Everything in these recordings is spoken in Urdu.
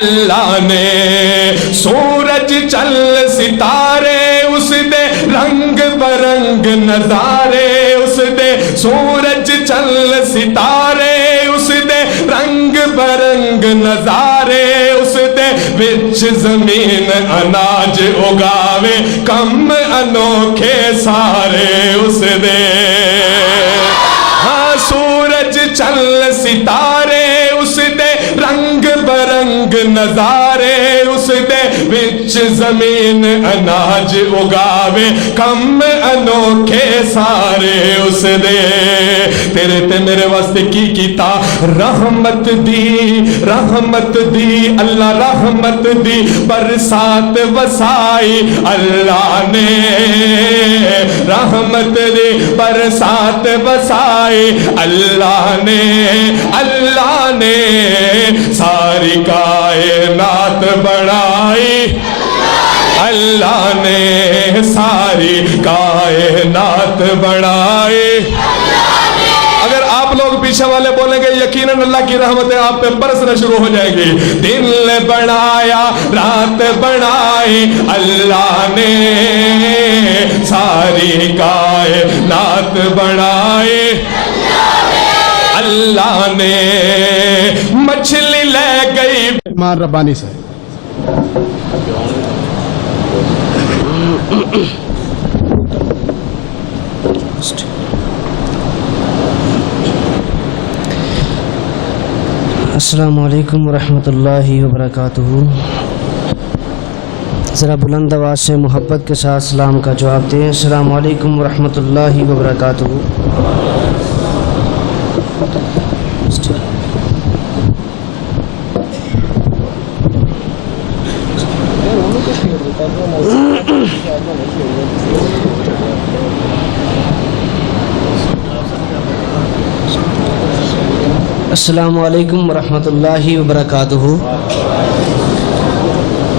اللہ نے سورج چل ستارے اس دے رنگ برنگ نظارے اس دے سورج چل ستارے اس دے رنگ برنگ نظارے اس دے وچ زمین اناج اگاوے کم انوکھے سارے اس دے ہاں سورج چل ستارے اس دے رنگ برنگ نظارے اس دے وچ زمین اناج اگاوے کم انوکھے سارے اس دے تیرے تے میرے واسطے کی کیتا رحمت دی اللہ رحمت دی برسات وسائی اللہ نے رحمت دی برسات وسائی اللہ نے ساری کائنات بڑھائی اللہ نے ساری کائنات بڑھائی اگر آپ لوگ پیچھے والے بولیں گے یقیناً اللہ کی رحمتیں آپ پہ برسنا شروع ہو جائے گی دن بڑھایا رات بڑھائی اللہ نے ساری کائنات بڑھائی اللہ نے مچھلی لے گئی مان ربانی سے السلام علیکم ورحمۃ اللہ وبرکاتہ ذرا بلند آواز سے محبت کے ساتھ سلام کا جواب دیں السلام علیکم ورحمۃ اللہ وبرکاتہ السلام علیکم ورحمۃ اللہ وبرکاتہ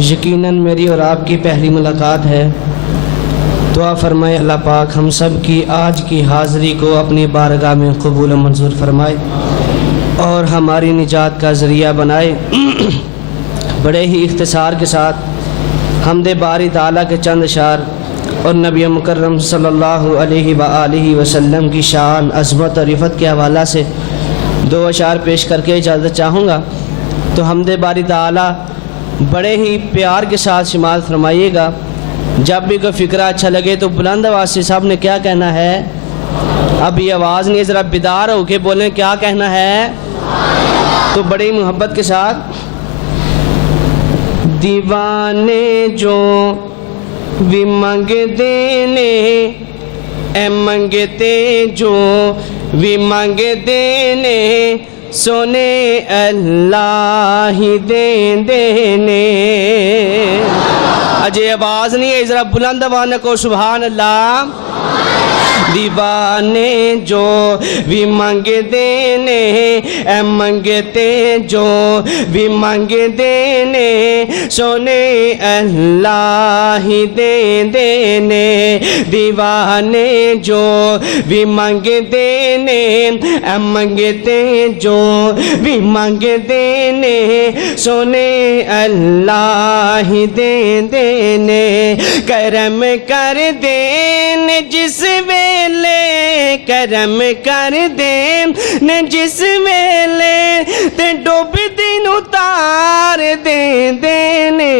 یقیناً میری اور آپ کی پہلی ملاقات ہے دعا فرمائے اللہ پاک ہم سب کی آج کی حاضری کو اپنی بارگاہ میں قبول و منظور فرمائے اور ہماری نجات کا ذریعہ بنائے بڑے ہی اختصار کے ساتھ حمد باری تعالیٰ کے چند اشعار اور نبی مکرم صلی اللہ علیہ وآلہ وسلم کی شان عظمت اور رفعت کے حوالہ سے دو اشعار پیش کر کے اجازت چاہوں گا تو حمد باری تعالیٰ بڑے ہی پیار کے ساتھ شمال فرمائیے گا جب بھی کوئی فکرہ اچھا لگے تو بلند آواز سے صاحب نے کیا کہنا ہے اب یہ آواز نہیں ذرا بیدار ہو کے بولیں کیا کہنا ہے تو بڑی محبت کے ساتھ دیوانے جو بھی منگتے نے اے منگتے جو بھی منگتے نے سونے اللہ ہی دیں دینے اجے آواز نہیں ہے ذرا بلند آواز کو سبحان اللہ دیوانے جو بھی منگتے نے اے منگتے جو بھی منگتے نے سونے اللہ ہی دیں دینے دیوانے جو بھی منگتے نے اے منگتے جو بھی منگتے نے سونے اللہ ہی دیں دینے کرم کر دین جس ویلے کرم کر دین جس ویلے تے ڈوب دن اتار دیں دینے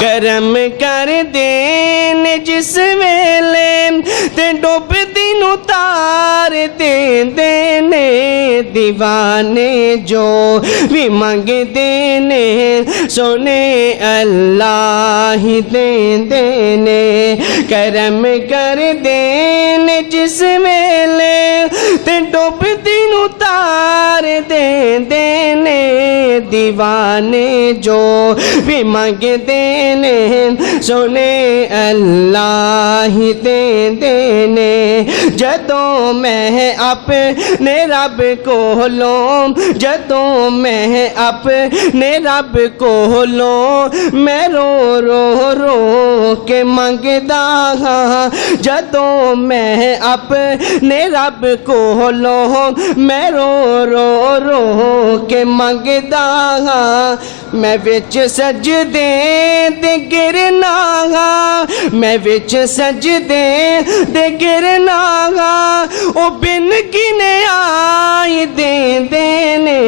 کرم کر دین جس ویلے تے ڈوب دن اتار دیں دینے دیوانے جو بھی منگتے نے سونے اللہ ہی دیں دینے کرم کر دین جس ویلے تے ڈوب دن اتار دیں دینے دیوانے جو بھی منگتے نے سونے اللہ ہی دیں دینے جدوں میں اپنے رب کو لوں جدوں میں اپنے رب کو لوں میں رو رو رو کے منگدا ہاں جدوں میں اپنے رب کو لوں میں رو رو رو کے منگدا میں وچ سجدے تے گرنا میں وچ سجدے تے گرنا او بن گنے آئی دے نے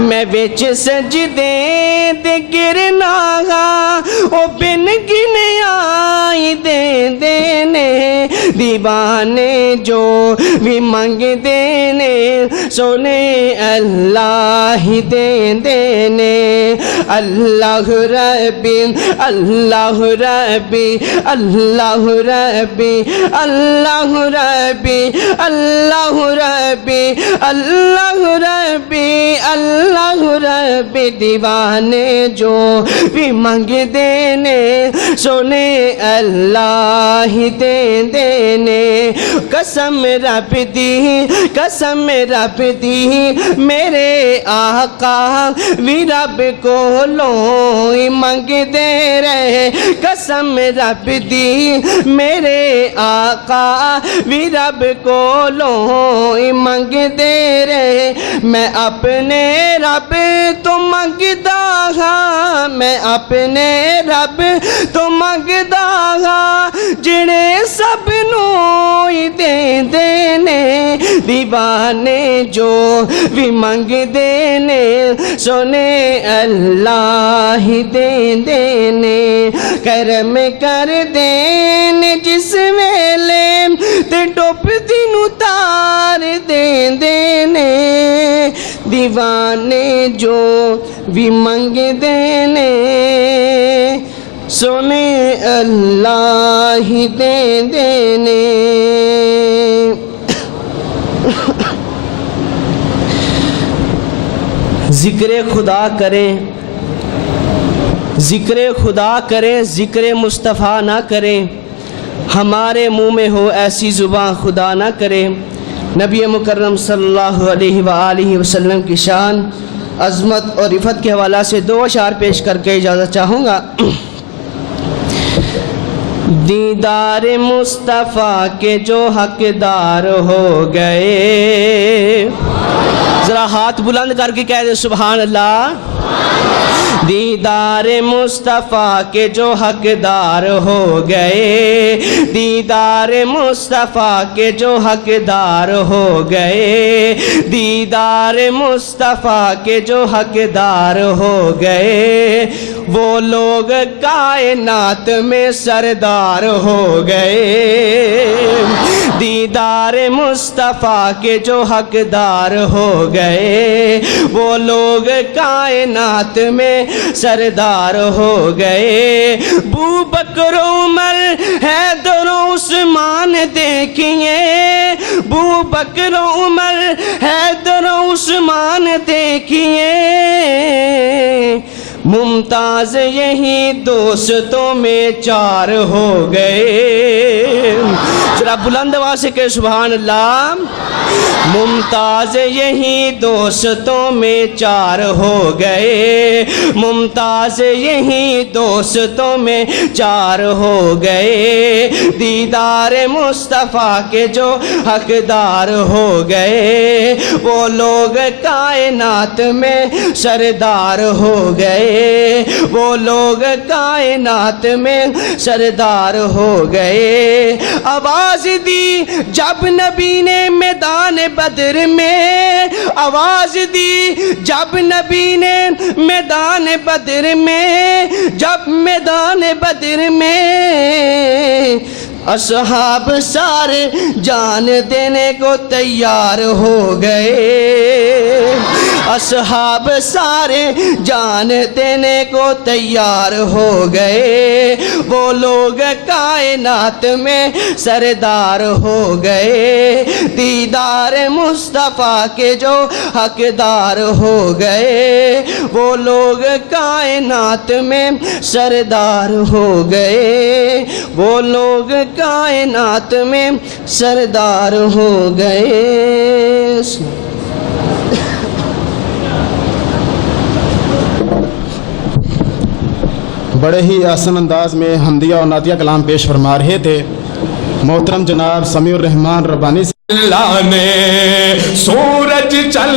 میں وچ سجدے تے گرنا او بن گنے آئی دے نے دیوانے جو بھی منگ دینے سونے اللہ ہی دینے اللہ ربی اللہ ربی اللہ ربی اللہ ربی اللہ ربی اللہ ربی اللہ ربی دیوانے جو بھی منگ دینے سونے اللہ ہی دینے قسم رب دی میرے آقا بھی رب کو لوئی منگ دے رہے قسم رب دی میرے آقا بھی رب کو لوئی منگ دے رہے میں اپنے رب تو منگدا ہاں میں اپنے رب تو منگدا ہاں جڑے سب نوئی دینے دیوانے جو بھی منگ دینے سونے اللہ ہی دینے کرم کر دینے جس ویلے تے ڈوب دن اتار دینے دیوانے جو بھی منگ دینے سونے اللہ ہی دینے ذکر خدا کریں ذکر خدا کریں ذکر مصطفیٰ نہ کریں ہمارے منہ میں ہو ایسی زبان خدا نہ کرے نبی مکرم صلی اللہ علیہ وآلہ وسلم کی شان عظمت اور رفعت کے حوالہ سے دو اشعار پیش کر کے اجازت چاہوں گا دیدار مصطفیٰ کے جو حقدار ہو گئے ذرا ہاتھ بلند کر کے کہہ دے سبحان اللہ دیدار مصطفیٰ کے جو حقدار ہو گئے دیدار مصطفیٰ کے جو حقدار ہو گئے دیدار مصطفیٰ کے جو حقدار ہو گئے وہ لوگ کائنات میں سردار ہو گئے دیدار مصطفیٰ کے جو حقدار ہو گئے وہ لوگ کائنات میں سردار ہو گئے ابو بکر عمر حیدر عثمان دیکھیے ابو بکر عمر حیدر عثمان دیکھیے ممتاز یہی دوستوں میں چار ہو گئے ذرا بلند آواز سے کہ سبحان اللہ ممتاز یہی دوستوں میں چار ہو گئے ممتاز یہی دوستوں میں چار ہو گئے دیدار مصطفیٰ کے جو حقدار ہو گئے وہ لوگ کائنات میں سردار ہو گئے وہ لوگ کائنات میں سردار ہو گئے آواز دی جب نبی نے میدان بدر میں آواز دی جب نبی نے میدان بدر میں جب میدان بدر میں اصحاب سارے جان دینے کو تیار ہو گئے اصحاب سارے جان دینے کو تیار ہو گئے وہ لوگ کائنات میں سردار ہو گئے دیدار مصطفیٰ کے جو حقدار ہو گئے وہ لوگ کائنات میں سردار ہو گئے وہ لوگ کائنات میں سردار ہو گئے بڑے ہی آسن انداز میں حمدیہ اور نعتیہ کلام پیش فرما رہے تھے محترم جناب سمیع الرحمان ربانی اللہ نے سورج چل